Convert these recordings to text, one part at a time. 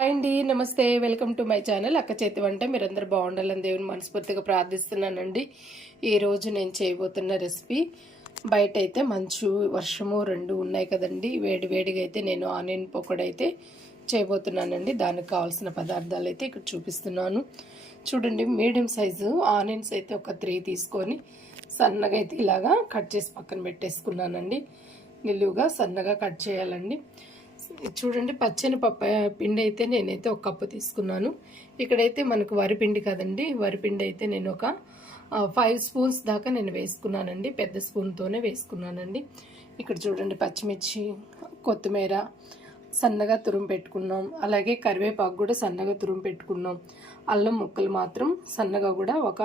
Hi అండి, నమస్తే. Welcome to my channel అక్క చేతి వంట. మీరందరూ బాగుండాలని దేవుని మనస్ఫూర్తిగా ప్రార్థిస్తున్నానండి. ఈరోజు నేను చేయబోతున్న రెసిపీ, బయట అయితే మంచు వర్షము రెండు ఉన్నాయి కదండి. వేడిగా అయితే నేను ఆనియన్ పకోడీ అయితే చేయబోతున్నానండి. దానికి కావాల్సిన పదార్థాలు అయితే ఇక్కడ చూపిస్తున్నాను. చూడండి, మీడియం సైజు ఆనియన్స్ అయితే ఒక 3 తీసుకొని సన్నగా అయితే ఇలాగా కట్ చేసి పక్కన పెట్టేసుకున్నానండి. నిలువుగా సన్నగా కట్ చేయాలండి. చూడండి, పచ్చని పిండి అయితే నేనైతే ఒక కప్పు తీసుకున్నాను. ఇక్కడైతే మనకు వరిపిండి కదండి, వరిపిండి అయితే నేను ఒక 5 స్పూన్స్ దాకా నేను వేసుకున్నానండి. పెద్ద స్పూన్తోనే వేసుకున్నానండి. ఇక్కడ చూడండి, పచ్చిమిర్చి, కొత్తిమీర సన్నగా తురుము పెట్టుకున్నాం. అలాగే కరివేపాకు కూడా సన్నగా తురుము పెట్టుకున్నాం. అల్లం ముక్కలు మాత్రం సన్నగా కూడా ఒక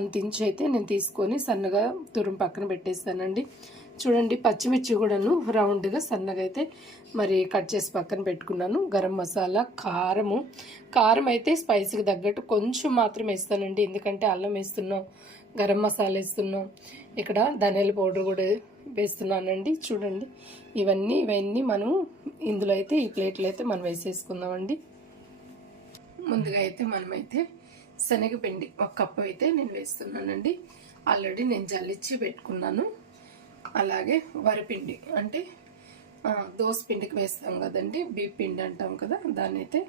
అంతించి అయితే నేను తీసుకొని సన్నగా తురుము పక్కన పెట్టేస్తానండి. చూడండి, పచ్చిమిర్చి కూడాను రౌండ్గా సన్నగా అయితే మరి కట్ చేసి పక్కన పెట్టుకున్నాను. గరం మసాలా, కారం అయితే స్పైసీకి తగ్గట్టు కొంచెం మాత్రం వేస్తానండి. ఎందుకంటే అల్లం వేస్తున్నాం, గరం మసాలా వేస్తున్నాం, ఇక్కడ ధనియాల పౌడర్ కూడా వేస్తున్నానండి. చూడండి, ఇవన్నీ మనం ఇందులో అయితే ఈ ప్లేట్లో అయితే మనం వేసేసుకుందామండి. ముందుగా అయితే మనమైతే శనగపిండి 1 కప్పు అయితే నేను వేస్తున్నానండి. ఆల్రెడీ నేను జల్లిచ్చి పెట్టుకున్నాను. అలాగే వరిపిండి అంటే దోస పిండికి వేస్తాం కదండి, బియ్య పిండి అంటాం కదా, దాన్ని అయితే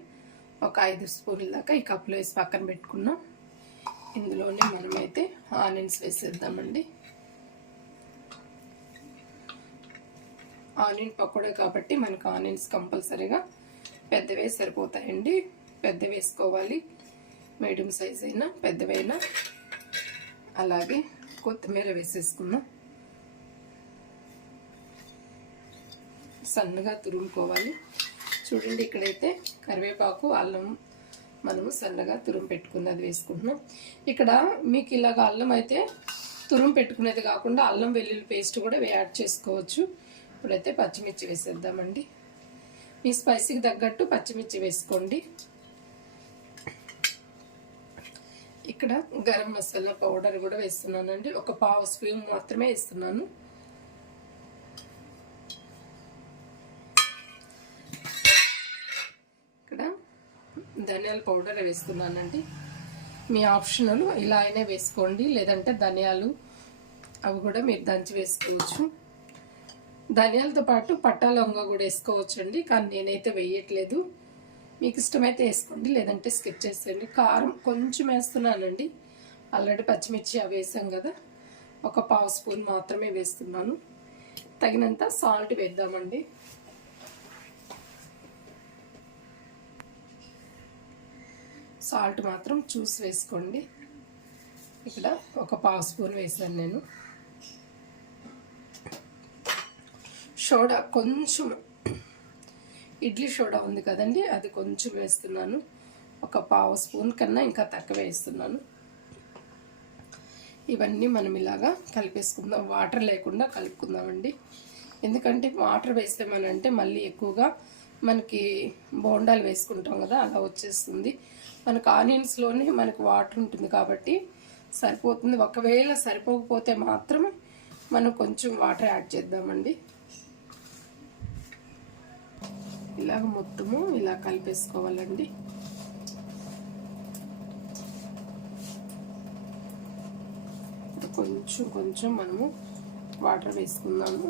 ఒక 5 స్పూన్ల దాకా ఈ కప్పులో వేసి పక్కన పెట్టుకున్నాం. ఇందులోనే మనమైతే ఆనియన్స్ వేసేద్దామండి. ఆనియన్ పకోడా కాబట్టి మనకు ఆనియన్స్ కంపల్సరీగా పెద్దవే సరిపోతాయండి. పెద్ద వేసుకోవాలి, మీడియం సైజ్ అయినా పెద్దవైనా. అలాగే కొత్తిమీర వేసేసుకుందాం. సన్నగా తురుముకోవాలి. చూడండి, ఇక్కడైతే కరివేపాకు, అల్లం మనము సన్నగా తురుము పెట్టుకున్నది వేసుకుంటున్నాం. ఇక్కడ మీకు ఇలాగ అల్లం అయితే తురుము పెట్టుకునేది కాకుండా అల్లం వెల్లుల్లి పేస్ట్ కూడా యాడ్ చేసుకోవచ్చు. ఇప్పుడైతే పచ్చిమిర్చి వేసేద్దామండి. మీ స్పైసీకి తగ్గట్టు పచ్చిమిర్చి వేసుకోండి. ఇక్కడ గరం మసాలా పౌడర్ కూడా వేస్తున్నానండి. ఒక 1/2 స్పూన్ మాత్రమే వేస్తున్నాను. ధనియాల పౌడర్ వేస్తున్నానండి. మీ ఆప్షనల్, ఇలా అయినా వేసుకోండి, లేదంటే ధనియాలు అవి కూడా మీరు దంచి వేసుకోవచ్చు. ధనియాలతో పాటు పట్టా లవంగ కూడా వేసుకోవచ్చు అండి, కానీ నేనైతే వేయట్లేదు. మీకు ఇష్టమైతే వేసుకోండి, లేదంటే స్కిప్ చేసేయండి. కారం కొంచెం వేస్తున్నానండి, ఆల్రెడీ పచ్చిమిర్చి అవి వేసాం కదా. ఒక 1/2 స్పూన్ మాత్రమే వేస్తున్నాను. తగినంత సాల్ట్ వేద్దామండి. సాల్ట్ మాత్రం చూసి వేసుకోండి. ఇక్కడ ఒక 1/2 స్పూన్ వేసాను నేను. సోడా కొంచెం, ఇడ్లీ సోడా ఉంది కదండి, అది కొంచెం వేస్తున్నాను. ఒక 1/2 స్పూన్ కన్నా ఇంకా తక్కువ వేస్తున్నాను. ఇవన్నీ మనం ఇలాగా కలిపేసుకుందాం, వాటర్ లేకుండా కలుపుకుందామండి. ఎందుకంటే వాటర్ వేస్తామనంటే మళ్ళీ ఎక్కువగా మనకి బోండాలు వేసుకుంటాం కదా, అలా వచ్చేస్తుంది. మనకు ఆనియన్స్లోనే మనకు వాటర్ ఉంటుంది కాబట్టి సరిపోతుంది. ఒకవేళ సరిపోకపోతే మాత్రం మనం కొంచెం వాటర్ యాడ్ చేద్దామండి. ఇలాగ మొత్తము ఇలా కలిపేసుకోవాలండి. కొంచెం మనము వాటర్ వేసుకుందాము.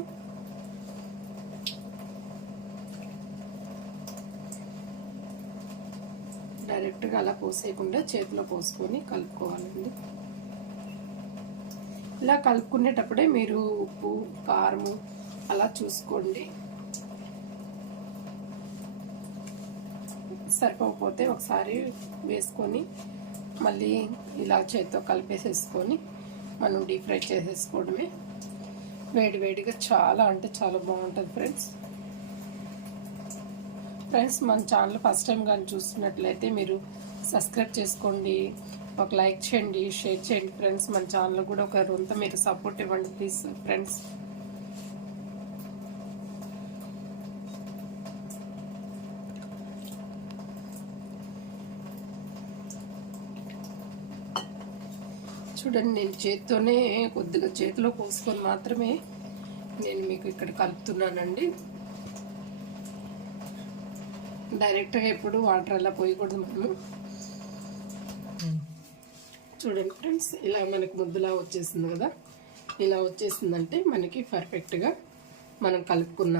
డైరెక్ట్గా అలా పోసేయకుండా చేతిలో పోసుకొని కలుపుకోవాలండి. ఇలా కలుపుకునేటప్పుడే మీరు ఉప్పు, కారము అలా చూసుకోండి. సరిపోకపోతే ఒకసారి వేసుకొని మళ్ళీ ఇలా చేతితో కలిపేసేసుకొని మనం డీప్ ఫ్రై చేసేసుకోవడమే. వేడిగా చాలా అంటే చాలా బాగుంటుంది ఫ్రెండ్స్. మన ఛానల్ ఫస్ట్ టైం కానీ చూస్తున్నట్లయితే మీరు సబ్స్క్రైబ్ చేసుకోండి, ఒక లైక్ చేయండి, షేర్ చేయండి ఫ్రెండ్స్. మన ఛానల్ కూడా ఒక రొంత మీరు సపోర్ట్ ఇవ్వండి ప్లీజ్ ఫ్రెండ్స్. చూడండి, నేను చేతితోనే కొద్దిగా చేతిలో పోసుకొని మాత్రమే నేను మీకు ఇక్కడ కలుపుతున్నానండి. డైరెక్ట్గా ఎప్పుడు వాటర్ అలా పోయకూడదు మనము. చూడండి ఫ్రెండ్స్, ఇలా మనకి ముద్దలా వచ్చేసింది కదా. ఇలా వచ్చేసిందంటే మనకి పర్ఫెక్ట్గా మనం కలుపుకున్న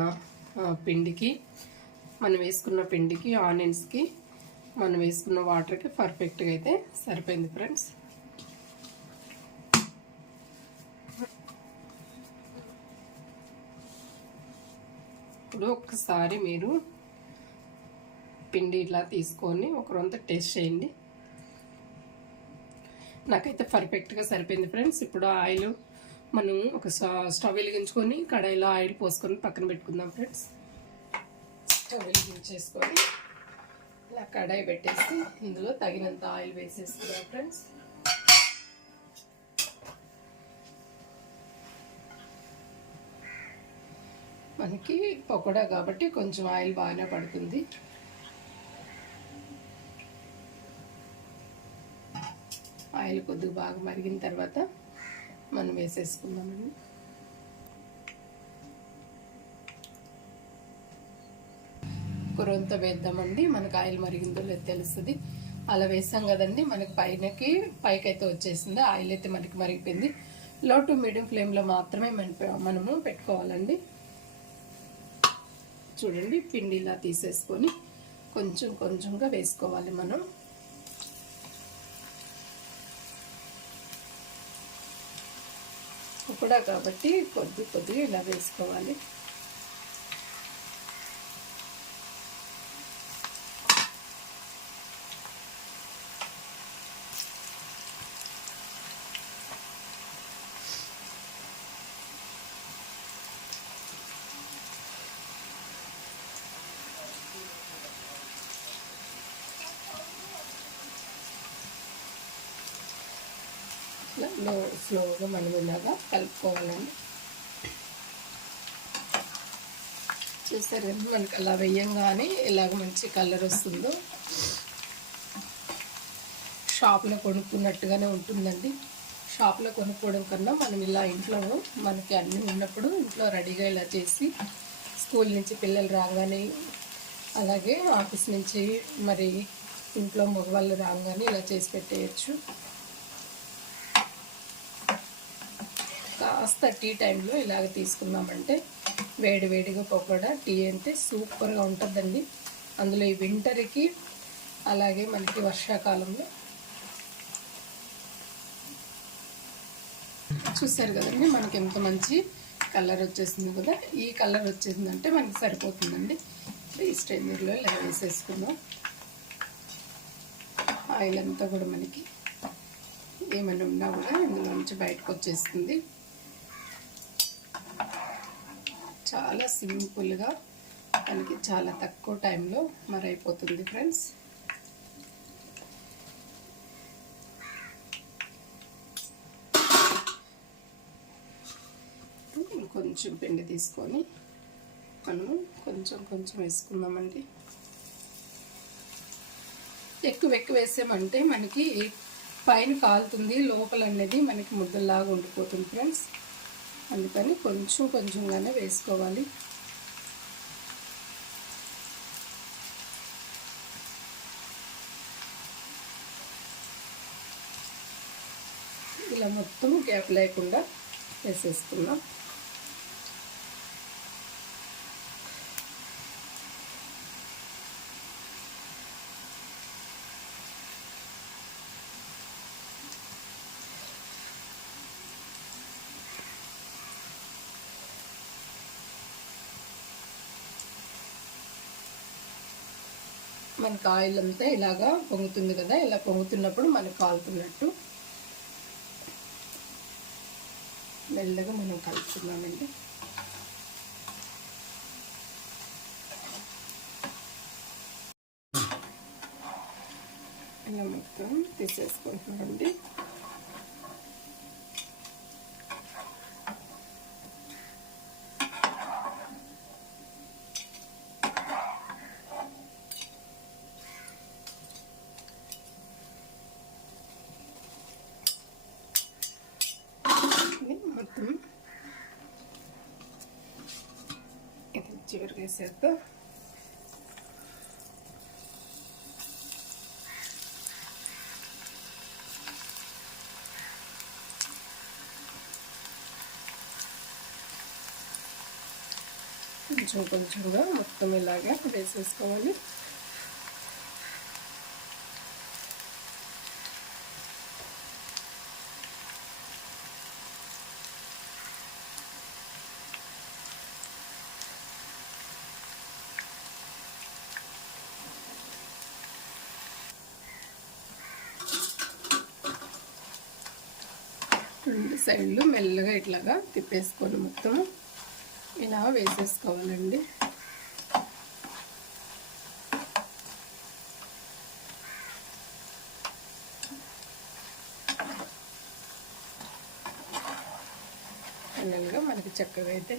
పిండికి, మనం వేసుకున్న పిండికి, ఆనియన్స్కి, మనం వేసుకున్న వాటర్కి పర్ఫెక్ట్గా అయితే సరిపోయింది ఫ్రెండ్స్. ఇప్పుడు ఒక్కసారి మీరు పిండి ఇట్లా తీసుకొని ఒక రొంత టేస్ట్ చేయండి. నాకైతే పర్ఫెక్ట్గా సరిపోయింది ఫ్రెండ్స్. ఇప్పుడు ఆయిల్ మనం ఒక స్టవ్ వెలిగించుకొని కడాయిలో ఆయిల్ పోసుకొని పక్కన పెట్టుకుందాం ఫ్రెండ్స్. స్టవ్ వెలిగించేసుకొని ఇలా కడాయి పెట్టేసి ఇందులో తగినంత ఆయిల్ వేసేసుకుందాం ఫ్రెండ్స్. మనకి పకోడా కాబట్టి కొంచెం ఆయిల్ బాగానే పడుతుంది. ఆయిల్ కొద్దిగా బాగా మరిగిన తర్వాత మనం వేసేసుకుందామండి. కూరంతా వేద్దామండి, మనకు ఆయిల్ మరిగిందో లేదు తెలుస్తుంది. అలా వేసాం కదండి, మనకి పైకైతే వచ్చేసింది. ఆయిల్ అయితే మనకి మరిగిపోయింది. లో టు మీడియం ఫ్లేమ్లో మాత్రమే మనము పెట్టుకోవాలండి. చూడండి, పిండి ఇలా తీసేసుకొని కొంచెం కొంచెంగా వేసుకోవాలి. మనం కూడా కాబట్టి కొద్దిగా ఇలా వేసుకోవాలి. స్లోగా మనం ఇలాగా కలుపుకోవాలండి. చూసారు కదా, మనకి అలా వేయంగానే ఇలాగ మంచి కలర్ వస్తుందో. షాప్లో కొనుక్కున్నట్టుగానే ఉంటుందండి. షాప్లో కొనుక్కోవడం కన్నా మనం ఇలా ఇంట్లో మనకి అన్నీ ఉన్నప్పుడు ఇంట్లో రెడీగా ఇలా చేసి, స్కూల్ నుంచి పిల్లలు రాగానే, అలాగే ఆఫీస్ నుంచి మరి ఇంట్లో మగవాళ్ళు రాగానే ఇలా చేసి పెట్టేయచ్చు. కాస్త టీ టైంలో ఇలాగ తీసుకున్నామంటే వేడివేడిగా పకోడా టీ అంటే సూపర్గా ఉంటుందండి. అందులో ఈ వింటర్కి, అలాగే మనకి వర్షాకాలంలో. చూసారు కదండి, మనకి ఎంత మంచి కలర్ వచ్చేసింది కదా. ఈ కలర్ వచ్చేసిందంటే మనకి సరిపోతుందండి. ఈ స్ట్రైనర్లో ఇలా వేసేసుకుందాం. ఆయిల్ అంతా కూడా మనకి ఏమైనా ఉన్నా కూడా ఇందులో నుంచి బయటకు వచ్చేస్తుంది. చాలా సింపుల్గా మనకి చాలా తక్కువ టైంలో మరి అయిపోతుంది ఫ్రెండ్స్. కొంచెం పిండి తీసుకొని మనము కొంచెం కొంచెం వేసుకుందామండి. ఎక్కువ వేసామంటే మనకి పైన కాలుతుంది, లోపల అనేది మనకి ముద్దలాగా ఉండిపోతుంది ఫ్రెండ్స్. అందుకని కొంచెం కొంచెంగానే వేసుకోవాలి. ఇలా మొత్తం గ్యాప్ లేకుండా వేసేసుకుందాం. మనకి ఆయిల్ అంతా ఇలాగా పొంగుతుంది కదా. ఇలా పొంగుతున్నప్పుడు మనకు కాలుతున్నట్టు మెల్లగా మనం కలుపుతున్నామండి. ఇలా మొత్తం తీసేసుకుంటున్నామండి. మొత్తం ఇది చివరికి వేసేద్దాం. కొంచెం కొంచెంగా మొత్తం ఇలాగా వేసేసుకోవాలి. రెండు సైడ్లు మెల్లగా ఇట్లాగా తిప్పేసుకొని మొత్తం ఇలా వేసేసుకోవాలండి. ఫైనల్గా మనకి చక్కగా అయితే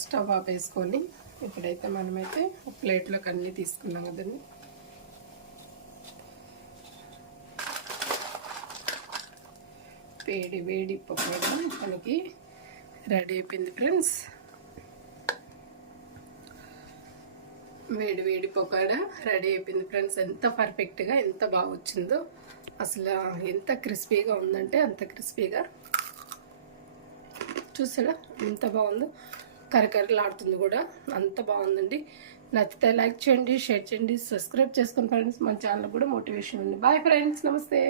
స్టవ్ ఆపేసుకొని ఇప్పుడైతే మనమైతే ఒక ప్లేట్లోకి అన్నీ తీసుకున్నాం కదండి. వేడి వేడి పకోడా మనకి రెడీ అయిపోయింది ఫ్రెండ్స్. వేడి వేడి పకోడా రెడీ అయిపోయింది ఫ్రెండ్స్. ఎంత పర్ఫెక్ట్గా ఎంత బాగా వచ్చిందో, అసలు ఎంత క్రిస్పీగా ఉందంటే అంత క్రిస్పీగా. చూసారా ఎంత బాగుందో, కరకరలాడుతుంది కూడా, అంత బాగుందండి. నచ్చితే లైక్ చేయండి, షేర్ చేయండి, సబ్స్క్రైబ్ చేసుకోండి ఫ్రెండ్స్. మన ఛానల్ కూడా మోటివేషన్ ఉంది. బాయ్ ఫ్రెండ్స్, నమస్తే.